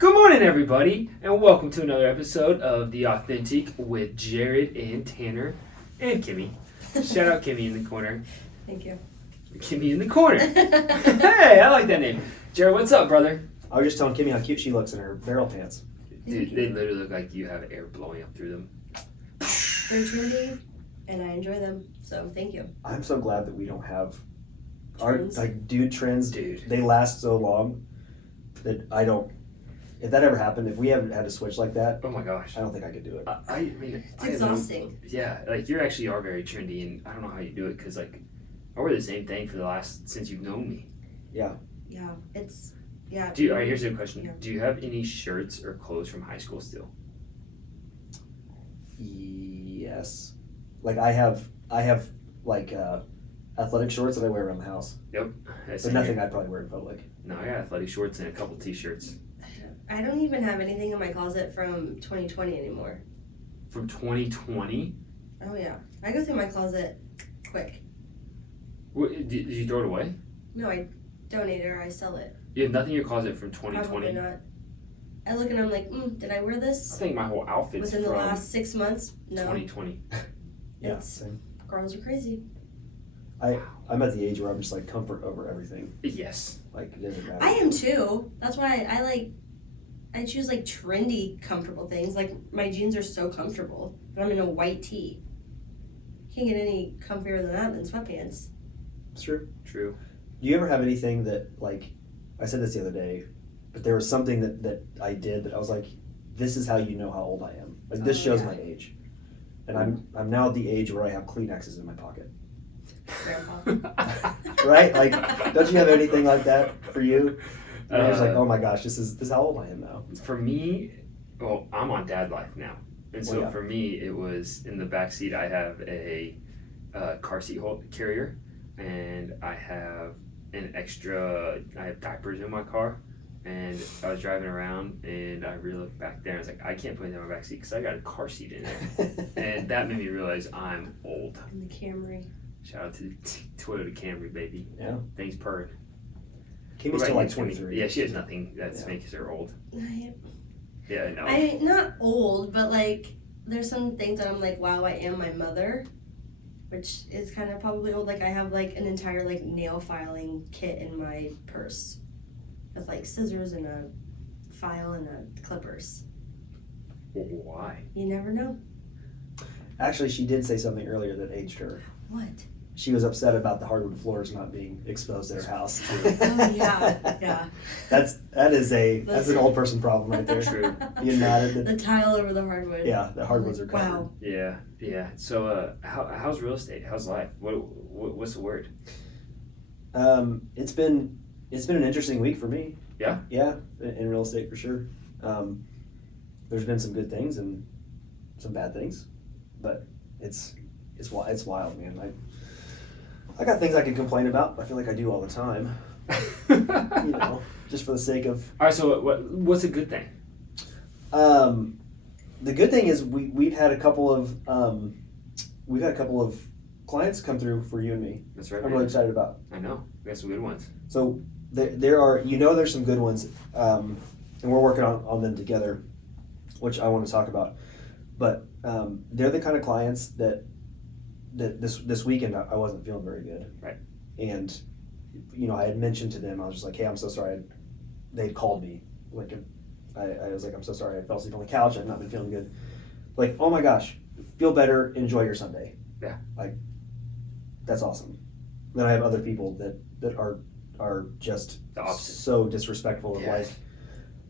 Good morning, everybody, and welcome to another episode of The Authentic with Jared and Tanner and Kimmy. Shout out Kimmy in the corner. Thank you. Kimmy in the corner. Hey, I like that name. Jared, what's up, brother? I was just telling Kimmy how cute she looks in her barrel pants. Dude, they literally look like you have air blowing up through them. They're trendy, and I enjoy them, so thank you. I'm so glad that we don't have Trends? our dude trends. Dude. They last so long that I don't. If that ever happened, if we haven't had to switch like that, Oh my gosh. I don't think I could do it. I mean, It's exhausting. Yeah, like you actually are very trendy, and I don't know how you do it because, like, I wear the same thing for the last since you've known me. Yeah, it's, yeah. All right, here's a question. Yeah. Do you have any shirts or clothes from high school still? Yes, like I have like athletic shorts that I wear around the house, That's but nothing I'd probably wear in public. No, I got athletic shorts and a couple t-shirts. I don't even have anything in my closet from 2020 anymore. From 2020? Oh, yeah. I go through my closet quick. Did you throw it away? No, I donate it or I sell it. You have nothing in your closet from Probably 2020? not. I look and I'm like, did I wear I this think my whole outfit's within the from last 6 months? No. 2020. Yeah, It's- same. Girls are crazy. I'm at the age where I'm just like comfort over everything. Yes. Like it doesn't matter. I am too. That's why I choose like trendy, comfortable things. Like my jeans are so comfortable, but I'm in a white tee. Can't get any comfier than that than sweatpants. It's true. True. Do you ever have anything that, like, I said this the other day, but there was something that I did that I was like, this is how you know how old I am. Like, this Oh, shows yeah. my age. And I'm now at the age where I have Kleenexes in my pocket. Grandpa. Right? Like, don't you have anything like that for you? And I was like, Uh, oh my gosh, this is how old I am now. For me, well, I'm on dad life now. And so Well, yeah. for me, it was in the back seat, I have a car seat carrier, and I have I have diapers in my car. And I was driving around, and I really looked back there, and I was like, I can't put anything in my back seat because I got a car seat in there. And that made me realize I'm old. In the Camry. Shout out to the Toyota Camry, baby. Yeah. Thanks, Purd. Kimmy's still like 23. Yeah, she has nothing that Yeah. makes her old. I, Yeah, I know. not old, but like there's some things that I'm like, wow, I am my mother, which is kind of probably old. Like I have like an entire like nail filing kit in my purse with like scissors and a file and clippers. Why? You never know. Actually, she did say something earlier that aged her. What? She was upset about the hardwood floors not being exposed at her house. Oh yeah. That's an old person problem right there. True. Being mad at The tile over the hardwood. Yeah, the hardwoods are covered. Wow. Yeah. So, how's real estate? How's life? What's the word? It's been an interesting week for me. Yeah? Yeah, in real estate for sure. There's been some good things and some bad things, but it's wild, man. I got things I could complain about. I feel like I do all the time. You know, just for the sake of. All right. So, what's a good thing? The good thing is we've had a couple of clients come through for you and me. That's right. I'm really excited about. I know. We got some good ones. So there are, there's some good ones, and we're working on them together, which I want to talk about. But they're the kind of clients that this weekend I wasn't feeling very good. Right. And I had mentioned to them, I was just like, hey, I'm so sorry. They'd called me, like, I was like, I'm so sorry, I fell asleep on the couch, I've not been feeling good. Like, oh my gosh, feel better, enjoy your Sunday. Yeah. Like, that's awesome. Then I have other people that are just The opposite. so disrespectful of Yeah. like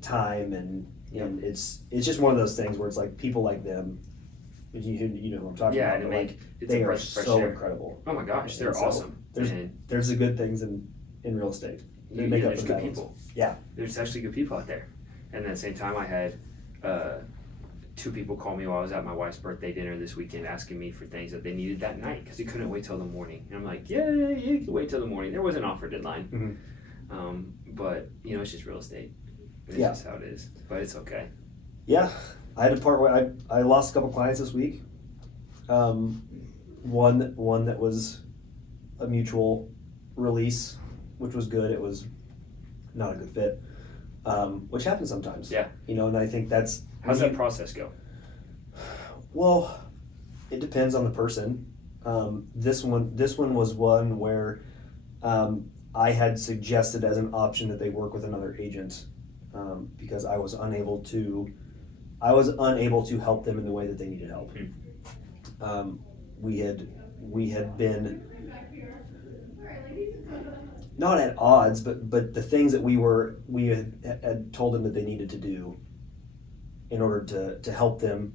time and Yep. and it's just one of those things where it's like people like them, you know who I'm talking Yeah, about. and but like it's they a are fresh so air. incredible. Oh my gosh, they're And so awesome. And There's the good things in real estate. They yeah, make up there's for good bad ones. people. Yeah. There's actually good people out there. And at the same time, I had two people call me while I was at my wife's birthday dinner this weekend asking me for things that they needed that night because they couldn't wait till the morning. And I'm like, yeah, you can wait till the morning. There was an offer deadline. But, it's just real estate. It's Yeah. just how it is. But it's okay. Yeah, I had to part way. I lost a couple clients this week. One that was a mutual release, which was good. It was not a good fit. which happens sometimes. Yeah. You know, and I think that's How's that process go? well, it depends on the person. This one was one where I had suggested as an option that they work with another agent because I was unable to help them in the way that they needed help. We had been not at odds, but the things that we had told them that they needed to do in order to help them,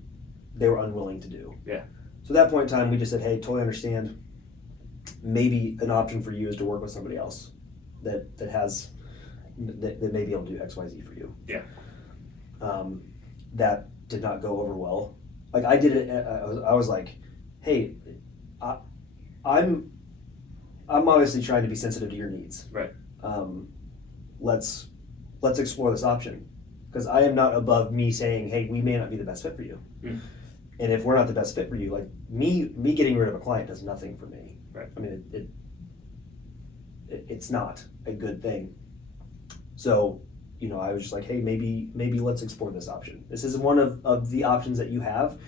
they were unwilling to do. Yeah. So at that point in time, we just said, hey, totally understand. Maybe an option for you is to work with somebody else that may be able to do X, Y, Z for you. Yeah. That did not go over well. Like I did it. I was like, hey, I'm obviously trying to be sensitive to your needs. Right. Let's explore this option, because I am not above me saying, hey, we may not be the best fit for you. Mm. And if we're not the best fit for you, like me getting rid of a client does nothing for me. Right. I mean, it's not a good thing. So, you know, I was just like, hey, maybe let's explore this option. This is one of the options that you have.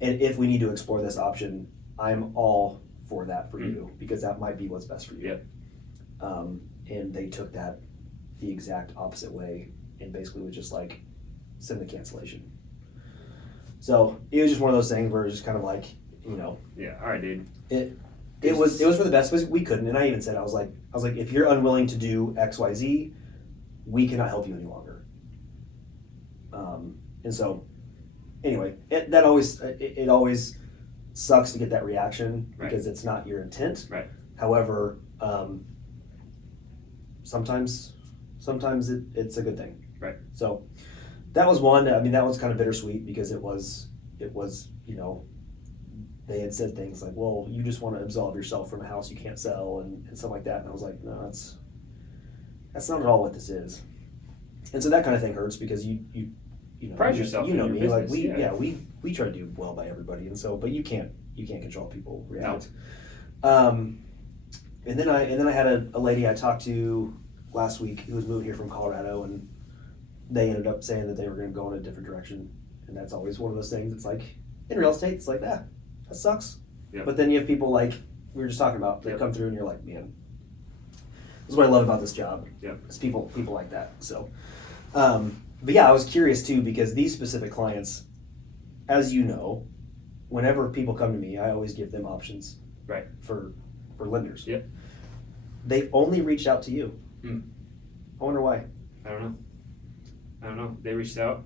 And if we need to explore this option, I'm all for that for you, because that might be what's best for you. Yep. And they took that the exact opposite way and basically was just like, send the cancellation. So it was just one of those things where it was just kind of like, you know. Yeah. All right, dude. It was for the best, because we couldn't. And I even said, I was like, if you're unwilling to do X, Y, Z, we cannot help you any longer. And so, anyway, it always sucks to get that reaction, Right. because it's not your intent. Right. However, sometimes it's a good thing. Right. So that was one. I mean, that was kind of bittersweet, because it was you know, they had said things like, well, you just want to absolve yourself from a house you can't sell and stuff like that. And I was like, no, that's not at all what this is. And so that kind of thing hurts, because you know, Pride yourself you know in me, your like business, we try to do well by everybody, and so, but you can't control people react. No. And then I had a lady I talked to last week who was moving here from Colorado, and they ended up saying that they were going to go in a different direction. And that's always one of those things. It's like, in real estate, it's like, that sucks. Yep. But then you have people like we were just talking about that Yep. come through, and you're like, man, this is what I love about this job. Yep. It's people like that. So, but yeah, I was curious too, because these specific clients, as you know, whenever people come to me, I always give them options. Right. For lenders. Yep. They only reached out to you. Hmm. I wonder why. I don't know. They reached out.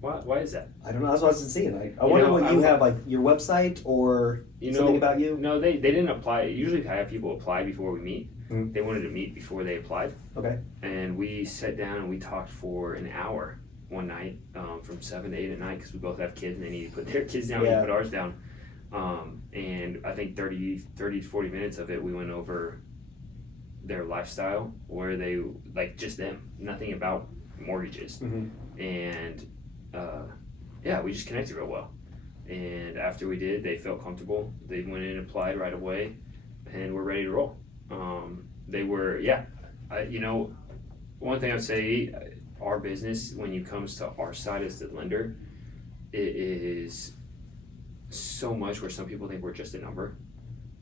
Why is that? I don't know. That's what I was seeing. I wonder what you have, like your website or something about you. No, they didn't apply. Usually I have people apply before we meet. Mm. They wanted to meet before they applied. Okay. And we sat down and we talked for an hour one night, from 7 to 8 at night, because we both have kids and they need to put their kids down. Yeah. We put ours down. And I think 30 to 40 minutes of it, we went over their lifestyle, where they, like, just them, nothing about mortgages. Mm-hmm. And yeah, we just connected real well. And after we did, they felt comfortable. They went in and applied right away, and we're ready to roll. They were, you know, one thing I'd say, our business, when it comes to our side as the lender, it is so much where some people think we're just a number,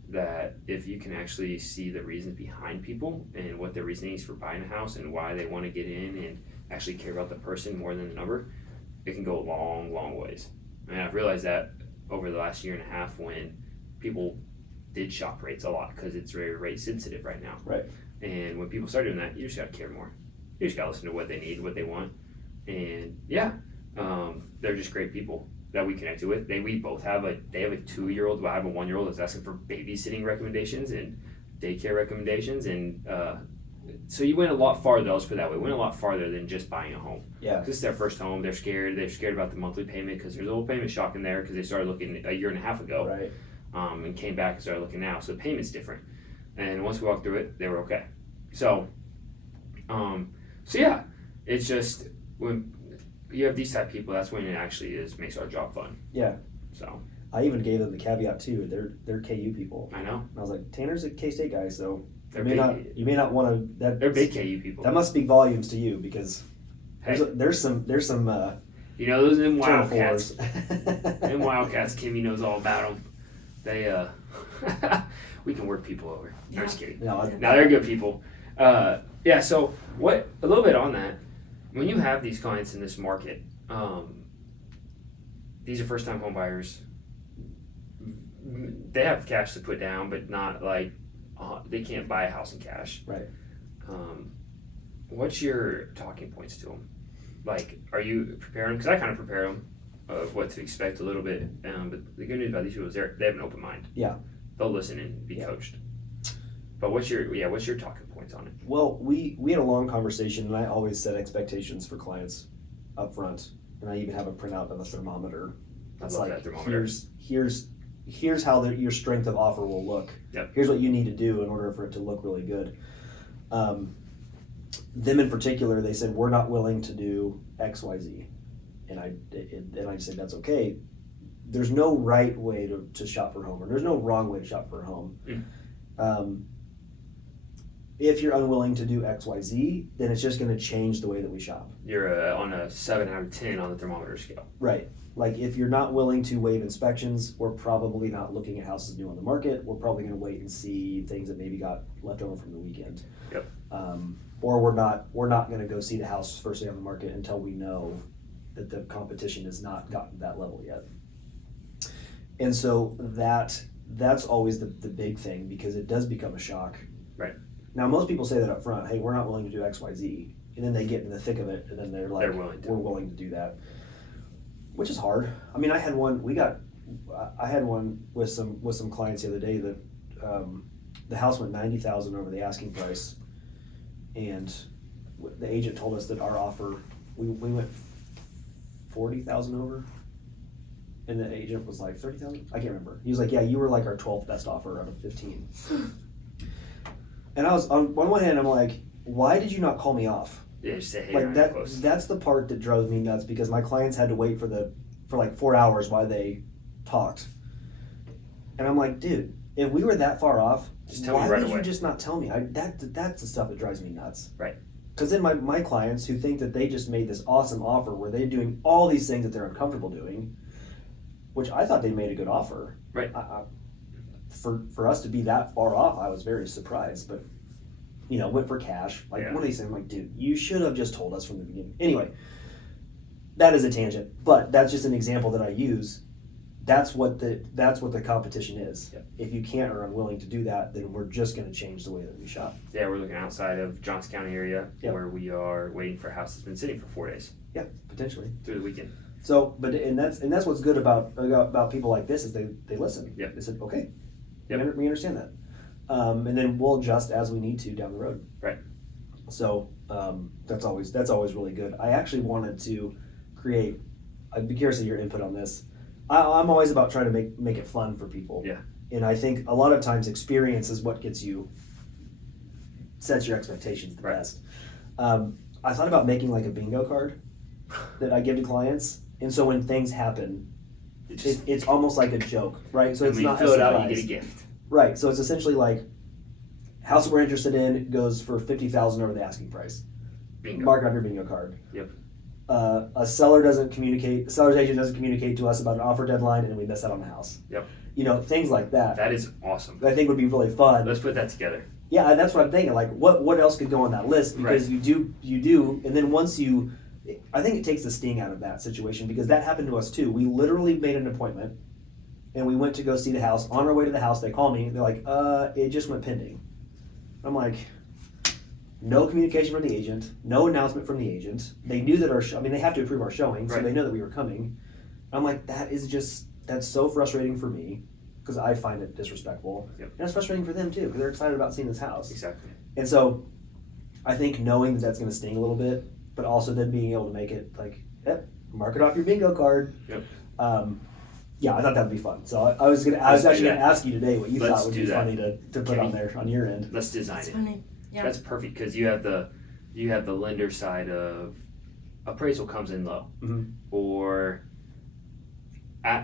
that if you can actually see the reasons behind people and what their reasoning is for buying a house and why they want to get in and actually care about the person more than the number, it can go a long, long ways. And I've realized that over the last year and a half, when people did shop rates a lot, because it's very rate sensitive right now. Right. And when people start doing that, you just gotta care more. You just gotta listen to what they need, what they want. And they're just great people that we connected with. They have a 2-year-old, I have a 1-year-old that's asking for babysitting recommendations and daycare recommendations, and so you went a lot farther. Let's put it that way. Went a lot farther than just buying a home. Yeah. This is their first home. They're scared. They're scared about the monthly payment, because there's a little payment shock in there, because they started looking a year and a half ago, Right. and came back and started looking now. So the payment's different. And once we walked through it, they were okay. So yeah, it's just when you have these type of people, that's when it actually makes our job fun. Yeah. So I even gave them the caveat too. They're KU people. I know. And I was like, Tanner's a K-State guy, so They're You may not want to. They're big KU people. That must speak volumes to you because Hey. there's some You know, those them turn Wildcats. fours. Them Wildcats, Kimmy knows all about them. They, we can work people over. Yeah. I'm just kidding. No, No, they're good people. Yeah, so a little bit on that. When you have these clients in this market, these are first time home buyers. They have cash to put down, but not like, they can't buy a house in cash. Right. What's your talking points to them? Like, are you preparing? Because I kind of prepare them of what to expect a little bit. But the good news about these people is they have an open mind. Yeah. They'll listen and be coached. But what's your talking points on it? Well, we had a long conversation, and I always set expectations for clients up front, and I even have a printout of a thermometer. I love that thermometer. Here's how your strength of offer will look. Yep. Here's what you need to do in order for it to look really good. Them in particular, they said, we're not willing to do X, Y, Z. And I said, that's okay. There's no right way to shop for a home, or there's no wrong way to shop for a home. If you're unwilling to do X, Y, Z, then it's just going to change the way that we shop. You're on a 7 out of 10 on the thermometer scale. Right. Like, if you're not willing to waive inspections, we're probably not looking at houses new on the market. We're probably going to wait and see things that maybe got left over from the weekend. Yep. Or we're not going to go see the house first day on the market until we know that the competition has not gotten to that level yet. And so that's always the big thing, because it does become a shock. Right. Now, most people say that up front, hey, we're not willing to do X, Y, Z. And then they get in the thick of it, and then they're like, we're willing to do that. Which is hard. I mean, I had one with some clients the other day that the house went $90,000 over the asking price, and the agent told us that our offer, we went $40,000 over, and the agent was like $30,000. I can't remember. He was like, yeah, you were like our 12th best offer out of 15. And I was on one hand, I'm like, why did you not call me off? Yeah, just say, hey, Like that's the part that drove me nuts, because my clients had to wait for like 4 hours while they talked. And I'm like, dude, if we were that far off, why would you just not tell me? That's the stuff that drives me nuts. Right. Because then my clients who think that they just made this awesome offer where they're doing all these things that they're uncomfortable doing, which I thought they made a good offer. Right. For us to be that far off, I was very surprised, but went for cash. Like, what are they saying? I'm like, dude, you should have just told us from the beginning. Anyway, that is a tangent, but that's just an example that I use. That's what the competition is. Yep. If you can't or are unwilling to do that, then we're just going to change the way that we shop. Yeah, we're looking outside of Johnson County area, Yep. where we are waiting for a house that's been sitting for 4 days. Yeah, potentially. Through the weekend. So, and that's what's good about people like this is they listen. Yep. They said, okay, Yep. we understand that. And then we'll adjust as we need to down the road. Right. So that's always really good. I actually wanted to create. I'd be curious of your input on this. I'm always about trying to make it fun for people. Yeah. And I think a lot of times experience is what sets your expectations the best. I thought about making like a bingo card that I give to clients, and so when things happen, it's almost like a joke, right? So it's not fill it out, you get a gift. Right, so it's essentially like, house that we're interested in goes for $50,000 over the asking price. Bingo. Mark it off your bingo card. Yep. A seller's agent doesn't communicate to us about an offer deadline, and we miss out on the house. Yep. Things like that. That is awesome. I think would be really fun. Let's put that together. Yeah, that's what I'm thinking. Like, what else could go on that list? Because you do, and then once I think it takes the sting out of that situation, because that happened to us too. We literally made an appointment, and we went to go see the house. On our way to the house, they call me. They're like, it just went pending. I'm like, no communication from the agent, no announcement from the agent. They knew that they have to approve our showing, so they know that we were coming. I'm like, that's so frustrating for me, because I find it disrespectful. Yep. And it's frustrating for them too, because they're excited about seeing this house. Exactly. And so I think knowing that that's going to sting a little bit, but also then being able to make it like, yep, mark it off your bingo card. Yep. Yeah, I thought that would be fun. So I was actually going to ask you today what you thought would be funny to put on there on your end. Let's design That's it. funny. Yeah. That's perfect, because you have the lender side of appraisal comes in low, or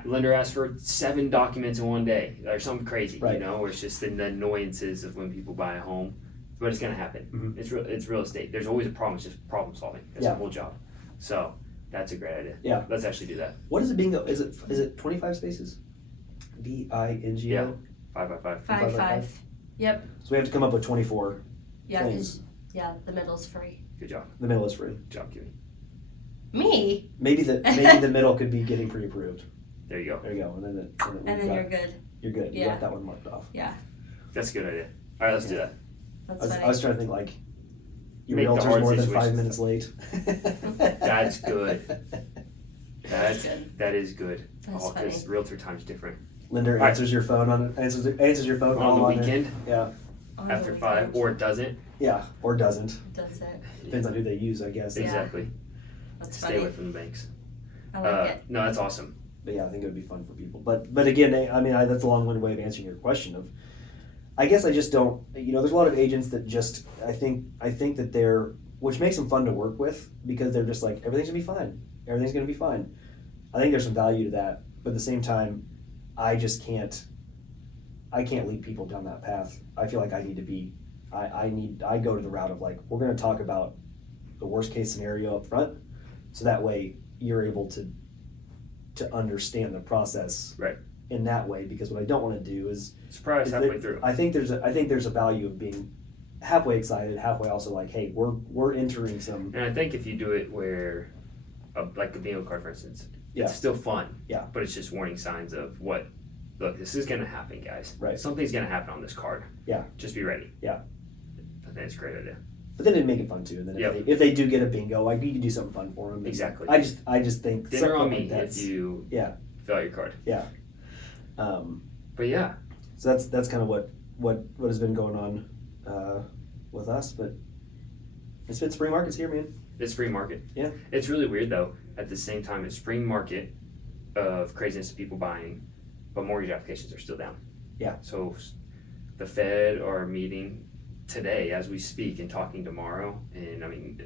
lender asks for 7 documents in one day or something crazy, Right. where it's just the annoyances of when people buy a home. but it's gonna happen. Mhm. It's real estate. There's always a problem. It's just problem solving. That's Yeah. our whole job. So that's a great idea. Yeah. Let's actually do that. What is it bingo? Is it 25 spaces? BINGO? Yeah. 5x5. 5-5. Yep. So we have to come up with 24. Yeah, Things. 'cause the middle's free. Good job. The middle is free. Good job, Kiwi. Me. Maybe the middle could be getting pre-approved. There you go. There you go. And then And then you're good. you're good. You Yeah. got that one marked off. That's a good idea. All right, let's do that. That's I funny. was trying to think like your Make the realtor's hard more than 5 situations minutes late. That's good. That's good. That is good. That's Because realtor time's different. Lender Right. answers your phone answers your phone On all the on weekend, Yeah. On after the 5, weekend. or it doesn't. Yeah. Or doesn't. Does it? Depends on who they use, I guess. Yeah. Exactly. That's Stay funny. away from the banks. I like it. No, that's awesome. But yeah, I think it would be fun for people. But again, that's a long-winded way of answering your question. Of, I guess I just don't. There's a lot of agents that just I think that they're, which makes them fun to work with because they're just like everything's gonna be fine. Everything's gonna be fine. I think there's some value to that, but at the same time, I just can't. I can't lead people down that path. I feel like I need to be. I go to the route of like we're gonna talk about the worst case scenario up front, so that way you're able to understand the process Right. in that way, because what I don't want to do is Surprise halfway through. I think there's a value of being halfway excited, halfway also like, hey, we're entering some. And I think if you do it where, like a bingo card, for instance, Yeah. it's still fun. Yeah. But it's just warning signs of what. Look, this is gonna happen, guys. Right. Something's gonna happen on this card. Yeah. Just be ready. Yeah. I think it's a great idea. But then it'd make it fun too. And then Yep. if they do get a bingo, like you can do something fun for them. Exactly. I just think Dinner something on like me that's, if you Yeah. fill out your card. Um, But yeah, so that's kind of what has been going on with us. But it's been spring markets here, man. it's spring market. Yeah. It's really weird though. At the same time, it's spring market of craziness of people buying, but mortgage applications are still down. Yeah. So the Fed are meeting today as we speak and talking tomorrow, and I mean,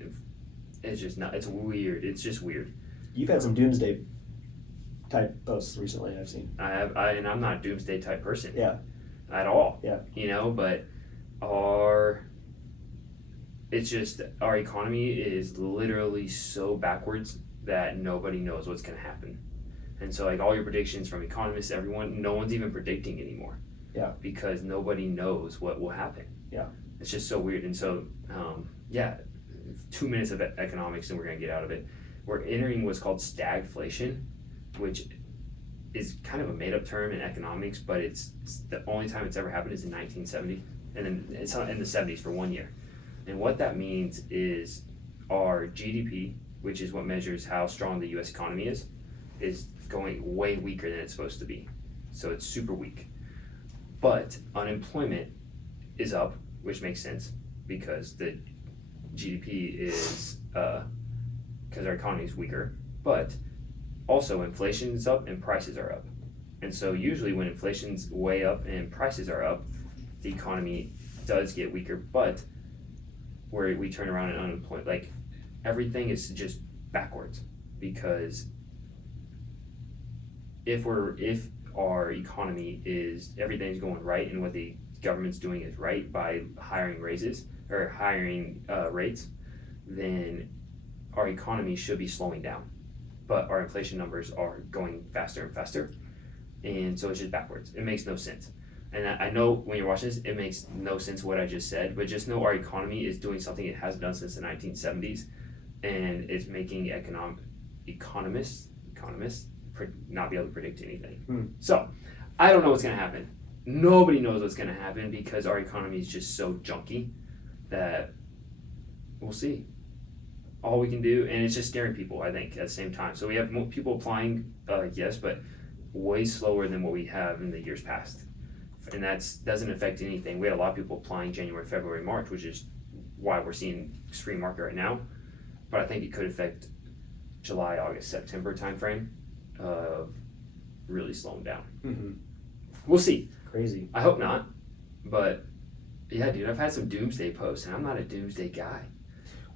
it's just not. It's weird. It's just weird. You've had some doomsday type posts recently, I've seen. And I'm not a doomsday type person. Yeah. At all. Yeah. But it's just our economy is literally so backwards that nobody knows what's going to happen. And so like all your predictions from economists, everyone, no one's even predicting anymore. Yeah. Because nobody knows what will happen. Yeah. It's just so weird. And so, 2 minutes of economics and we're going to get out of it. We're entering what's called stagflation, which is kind of a made up term in economics, but it's the only time it's ever happened is in 1970. And then it's in the 70s for 1 year. And what that means is our GDP, which is what measures how strong the US economy is going way weaker than it's supposed to be. So it's super weak. But unemployment is up, which makes sense because the GDP is, because our economy is weaker. But also inflation is up and prices are up. And so usually when inflation's way up and prices are up, the economy does get weaker, but where we turn around and unemployment, like everything is just backwards because if our economy is everything's going right and what the government's doing is right by hiring raises or hiring rates, then our economy should be slowing down. But our inflation numbers are going faster and faster, and so it's just backwards. It makes no sense. And I know when you're watching this, it makes no sense what I just said, but just know our economy is doing something it hasn't done since the 1970s, and it's making economists not be able to predict anything. So, I don't know what's going to happen. Nobody knows what's going to happen because our economy is just so junky that we'll see. All we can do, and it's just scaring people, I think, at the same time. So we have more people applying, yes, but way slower than what we have in the years past. And that doesn't affect anything. We had a lot of people applying January, February, March, which is why we're seeing extreme market right now. But I think it could affect July, August, September timeframe of really slowing down. Mm-hmm. We'll see. Crazy. I hope not. But yeah, dude, I've had some doomsday posts, and I'm not a doomsday guy.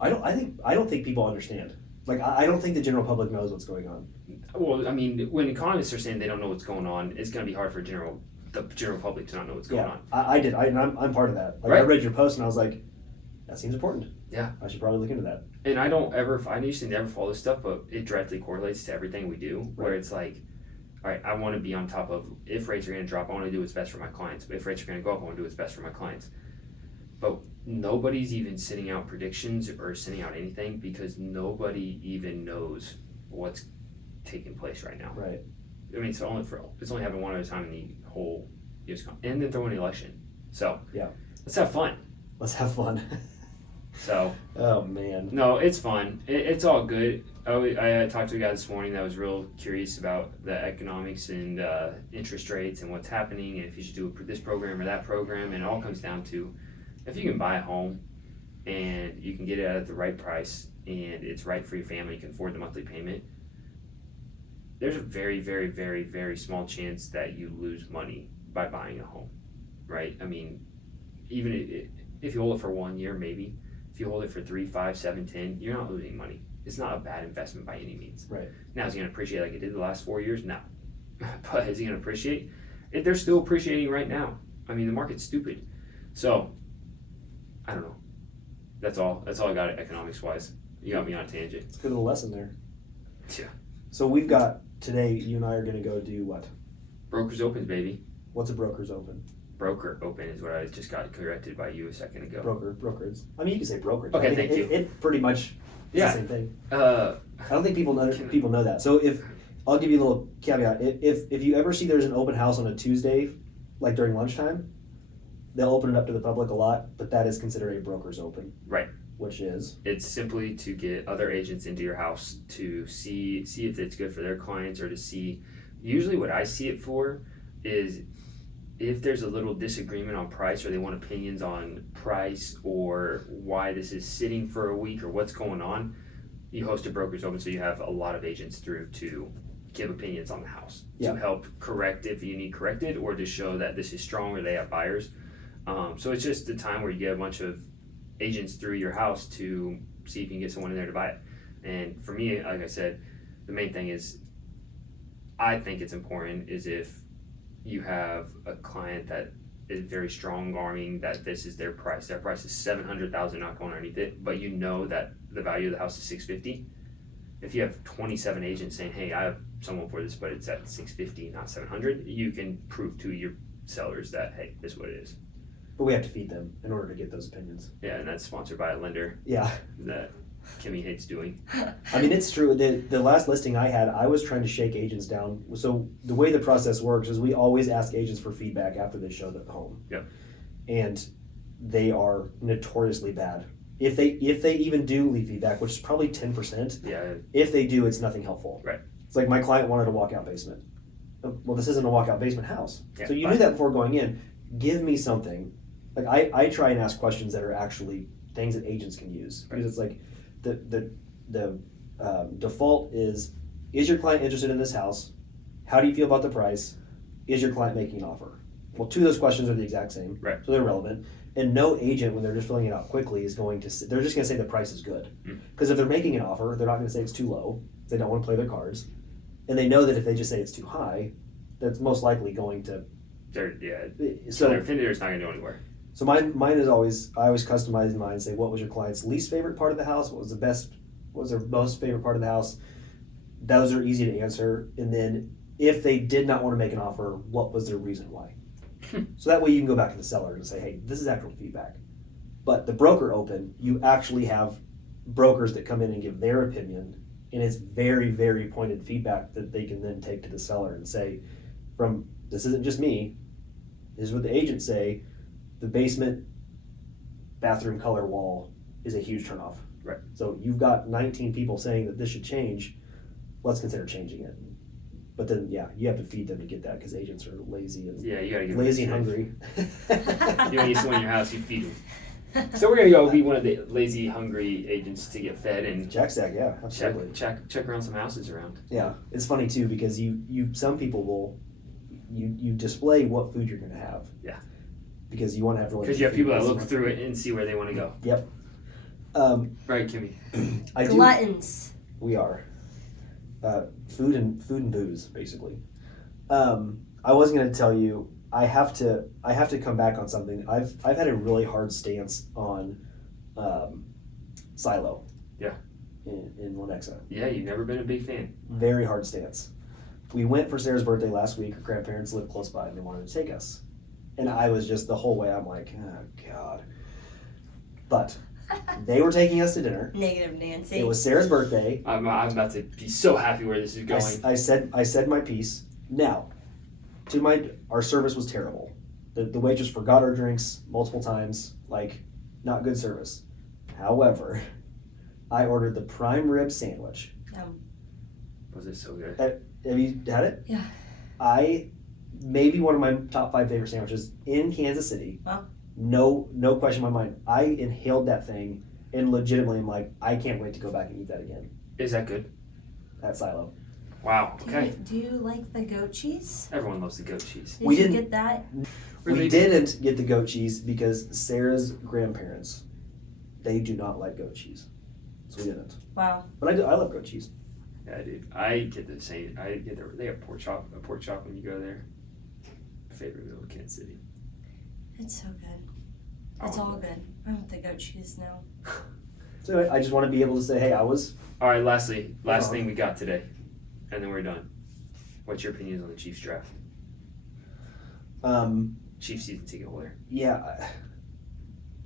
I don't think people understand. Like I don't think the general public knows what's going on. Well, I mean, when economists are saying they don't know what's going on, it's going to be hard for the general public to not know what's going on. I did. I'm part of that. Like I Right. read your post and I was like, That seems important. Yeah. I should probably look into that. And I used to never follow this stuff, but it directly correlates to everything we do, where it's like, all right, I want to be on top of, if rates are going to drop, I want to do what's best for my clients. But if rates are going to go up, I want to do what's best for my clients. But nobody's even sending out predictions or sending out anything because nobody even knows what's taking place right now. Right. I mean, it's only happened one other time in the whole US and then throwing an election. So yeah, let's have fun. Let's have fun. So. Oh man. No, it's fun. It's all good. I talked to a guy this morning that was real curious about the economics and interest rates and what's happening and if you should do this program or that program. And it all comes down to if you can buy a home and you can get it at the right price and it's right for your family, you can afford the monthly payment. There's a very, very, very, very small chance that you lose money by buying a home, right? I mean, even if you hold it for 1 year, maybe. If you hold it for 3, 5, 7, 10, you're not losing money. It's not a bad investment by any means. Right. Now, is it going to appreciate like it did the last 4 years? No. But is it going to appreciate? They're still appreciating right now. I mean, the market's stupid. So, I don't know. That's all I got economics-wise. You got me on a tangent. It's a good little lesson there. Yeah. So we've got, today, you and I are going to go do what? Brokers Opens, baby. What's a broker's open? Broker Open is what I just got corrected by you a second ago. Brokerage. I mean, you can say brokerage. Okay, I mean, thank you. It pretty much is the same thing. I don't think people know that. So if I'll give you a little caveat. If you ever see there's an open house on a Tuesday, like during lunchtime, they'll open it up to the public a lot, but that is considered a broker's open. Right. Which is? It's simply to get other agents into your house to see if it's good for their clients or to see. Usually, what I see it for is if there's a little disagreement on price or they want opinions on price or why this is sitting for a week or what's going on, you host a broker's open so you have a lot of agents through to give opinions on the house to help correct if you need corrected or to show that this is strong or they have buyers. So it's just the time where you get a bunch of agents through your house to see if you can get someone in there to buy it. And for me, like I said, the main thing is I think it's important is if you have a client that is very strong arming that this is their price. Their price is $700,000, not going underneath it, but you know that the value of the house is $650,000. If you have 27 agents saying, "Hey, I have someone for this, but it's at $650,000, not $700,000," you can prove to your sellers that, hey, this is what it is. But we have to feed them in order to get those opinions. Yeah, and that's sponsored by a lender. Yeah. That Kimmy hates doing. I mean, it's true. The last listing I had, I was trying to shake agents down. So the way the process works is we always ask agents for feedback after they show the home. Yep. And they are notoriously bad. If they even do leave feedback, which is probably 10%. Yeah. If they do, it's nothing helpful. Right. It's like my client wanted a walkout basement. Well, this isn't a walkout basement house. Yeah, so you knew that before going in. Give me something. Like I try and ask questions that are actually things that agents can use. Because it's like the default is your client interested in this house? How do you feel about the price? Is your client making an offer? Well, two of those questions are the exact same. Right. So they're relevant. And no agent, when they're just filling it out quickly, is going to, they're just going to say the price is good. Because if they're making an offer, they're not going to say it's too low. They don't want to play their cards. And they know that if they just say it's too high, that's most likely going to. So their offender's not going to go anywhere. So mine is always, I always customize mine and say, what was your client's least favorite part of the house? What was their most favorite part of the house? Those are easy to answer. And then if they did not want to make an offer, what was their reason why? So that way you can go back to the seller and say, hey, this is actual feedback. But the broker open, you actually have brokers that come in and give their opinion, and it's very, very pointed feedback that they can then take to the seller and say, this isn't just me, this is what the agents say, the basement bathroom color wall is a huge turnoff. Right. So you've got 19 people saying that this should change, let's consider changing it. But then, you have to feed them to get that because agents are lazy and you gotta get lazy and hungry. You don't need someone in your house, you feed them. So we're gonna go be one of the lazy, hungry agents to get fed and Jack Stack, yeah, absolutely. check around some houses around. Yeah, it's funny too because you some people will you display what food you're gonna have. Yeah. Because you want to have really. Because you have people that look through it and see where they want to go. Yep. Right, Kimmy. Gluttons. We are. Food and booze, basically. I was going to tell you, I have to come back on something. I've had a really hard stance on Silo. Yeah. In Lenexa. Yeah, you've never been a big fan. Very hard stance. We went for Sarah's birthday last week. Her grandparents live close by and they wanted to take us. And I was just the whole way, I'm like, oh God. But they were taking us to dinner. Negative Nancy. It was Sarah's birthday. I'm about to be so happy where this is going. I said my piece. Now, our service was terrible. The waitress forgot our drinks multiple times. Like, not good service. However, I ordered the prime rib sandwich. Was it so good? Have you had it? Yeah. Maybe one of my top 5 favorite sandwiches in Kansas City. Wow. No question in my mind. I inhaled that thing and legitimately am like, I can't wait to go back and eat that again Is that good? at Silo. Wow. Okay. Do you like the goat cheese? Everyone loves the goat cheese. Did We you didn't- get that? We didn't get the goat cheese because Sarah's grandparents, they do not like goat cheese. So we didn't. Wow. But I love goat cheese. Yeah, dude. I get the same. They have pork chop when you go there. Favorite meal in Kansas City. It's so good. It's all good. I want the goat cheese now. So anyway, I just want to be able to say, hey, I was. All right. Last thing we got today, and then we're done. What's your opinions on the Chiefs draft? Chiefs season ticket holder. Yeah,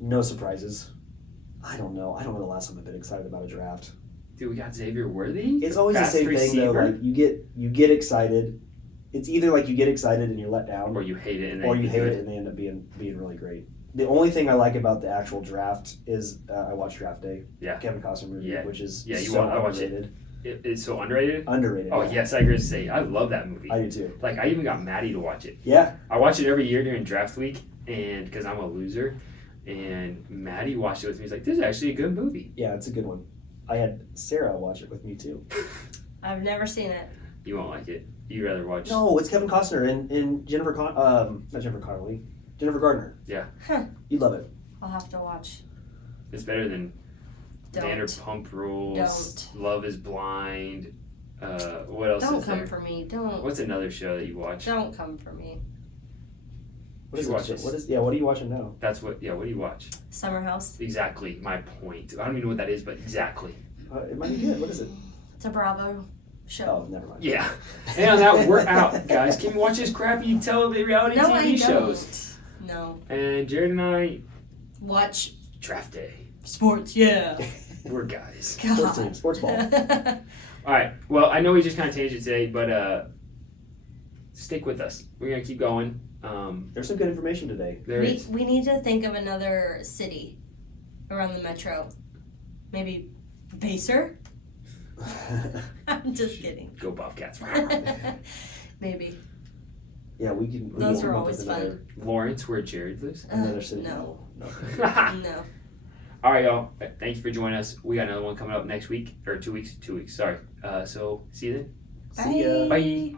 no surprises. I don't know the last time I've been excited about a draft. Dude, we got Xavier Worthy. It's always the same thing though. Like you get excited. It's either like you get excited and you're let down, or you hate it, and they end up being really great. The only thing I like about the actual draft is I watched Draft Day. Yeah. Kevin Costner movie, which is I watch it. It's so underrated. Underrated. Oh yeah. yes, I agree to say I love that movie. I do too. Like I even got Maddie to watch it. Yeah. I watch it every year during draft week, and because I'm a loser, and Maddie watched it with me. He's like, "This is actually a good movie." Yeah, it's a good one. I had Sarah watch it with me too. I've never seen it. You won't like it. You'd rather watch. No, it's Kevin Costner and Jennifer not Jennifer Connelly, Jennifer Gardner. Yeah. Huh. You'd love it. I'll have to watch. It's better than Don't. Vanderpump Rules. Don't. Love Is Blind. What else Don't is come there? for me. Don't. What's another show that you watch? Don't come for me. What is You it? watch this. What are you watching now? That's what. Yeah. What do you watch? Summer House. Exactly my point. I don't even know what that is, but exactly. It might be good. What is it? It's a Bravo show. Oh, never mind. Yeah. And on that, we're out, guys. Can you watch this crappy reality No, TV I shows? don't. No. And Jared and I, Watch draft day. sports. Yeah. We're guys. God. Sports team, sports ball. All right. Well, I know we just kind of changed it today, but stick with us. We're gonna keep going. There's some good information today. We need to think of another city around the metro. Maybe Pacer? I'm just kidding. Go Bobcats. Maybe. Yeah, we can. Those can were come up always with fun. Lawrence, where Jared lives. Another city. No. No. No. All right, y'all. Thank you for joining us. We got another one coming up next week or 2 weeks. 2 weeks. Sorry. So see you then. See ya. Bye.